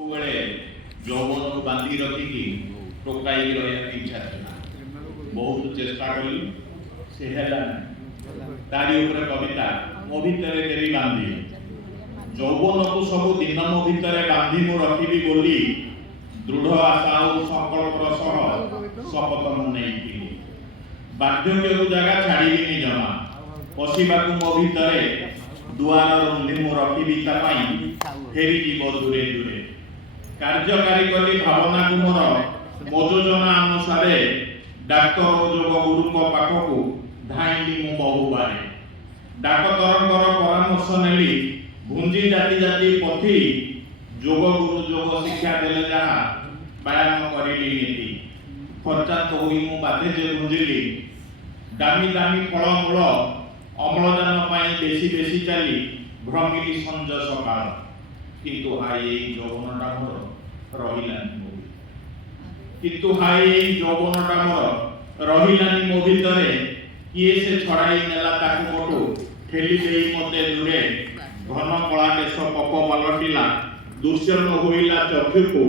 ସବୁବେଳେ ଯୌବନକୁ ବାନ୍ଧି ରଖିକି ଟୋକାଇକି ରହିବାକୁ ଇଚ୍ଛା ଥିଲା। ବହୁତ ଚେଷ୍ଟା କଲି, ସେ ହେଲାନି। ତାରି ଉପରେ କବିତା, ମୋ ଭିତରେ ଦେବି ବାନ୍ଧି, ଯୌବନକୁ ସବୁ ଦିନ ମୋ ଭିତରେ ବାନ୍ଧି ମୁଁ ରଖିବି ବୋଲି ଦୃଢ଼ ଆଶା ଆଉ ସଂକଳ୍ପର ସହ ଶପଥ ମୁଁ ନେଇଥିଲି। ବାର୍ଦ୍ଧକ୍ୟକୁ ଜାଗା ଛାଡ଼ିବିନି ଜମା, ପଶିବାକୁ ମୋ ଭିତରେ ଦୁଆର ରୁନ୍ଧି ମୁଁ ରଖିବି ତା ପାଇଁ ଫେରିଯିବ ଦୂରେ ଦୂରେ। କାର୍ଯ୍ୟକାରୀ କଲି ଭାବନାକୁ ମୋର, ମୋ ଯୋଜନା ଅନୁସାରେ ଡାକ୍ତର ଓ ଯୋଗ ଗୁରୁଙ୍କ ପାଖକୁ ଧାଇଁଲି ମୁଁ ବହୁବାରେ। ଡାକ୍ତରଙ୍କର ପରାମର୍ଶ ନେଲି, ଭୁଞ୍ଜି ଜାତି ଜାତି ପଥି, ଯୋଗ ଗୁରୁ ଯୋଗ ଶିକ୍ଷା ଦେଲେ ଯାହା ବ୍ୟାୟାମ କରିଲି ନୀତି। ଖର୍ଚ୍ଚାନ୍ତ ହୋଇ ମୁଁ ବାଧେ ଯେ ଭୁଞ୍ଜିଲି, ଦାମୀ ଦାମୀ ଫଳମୂଳ ଅମ୍ଳଜାନ ପାଇଁ ବେଶୀ ବେଶୀ ଚାଲି ଭ୍ରମିଲି ସଞ୍ଜ ସକାଳ। କିନ୍ତୁ ହାଇ ଏଇ ଯୌବନଟା ମୋର ରହିଲାନି ମୋ ଭିତରେ। କିନ୍ତୁ ହାଇ ଏଇ ଯୌବନଟା ମୋର ରହିଲାନି ମୋ ଭିତରେ। କିଏ ସେ ଛଡ଼ାଇ ନେଲା ତାକୁ ମୋଠୁ, ଠେଲି ଦେଇ ମତେ ଦୂରେ। ଘନ କଳା କେଶ କପ ପାଲଟିଲା, ଦୁଶ୍ୟନ ହୋଇଲା ଚକ୍ଷୁକୁ।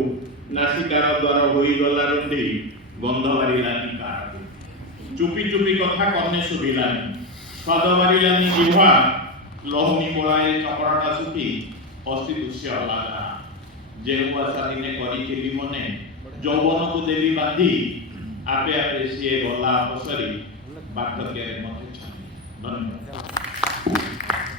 ନାସିକାର ଦ୍ୱାର ହୋଇଗଲା ରୁନ୍ଧି, ଗନ୍ଧ ବାରିଲାନି କାହାକୁ। ଚୁପି ଚୁପି କଥା କର୍ଣ୍ଣେ ଶୁଭିଲାନି, ସ୍ୱାଦ ବାରିଲାନି ଜିହ୍ୱା। ଲହୁଣୀ ବୋଳାଏ ଚପଡ଼ାଟା ଶୁଖି, ହସି ଦୃଶ୍ୟ ହେଲା ଯାହା। ଯେଉଁ ଆଶା ଦିନେ କରିଥିଲି ମନେ, ଯୌବନକୁ ଦେବି ବାନ୍ଧି, ଆପେ ଆପେ ସିଏ ଗଲା ଅପସରି, ବାର୍ଦ୍ଧକ୍ୟରେ ମତେ ଛାଡ଼ି। ଧନ୍ୟବାଦ।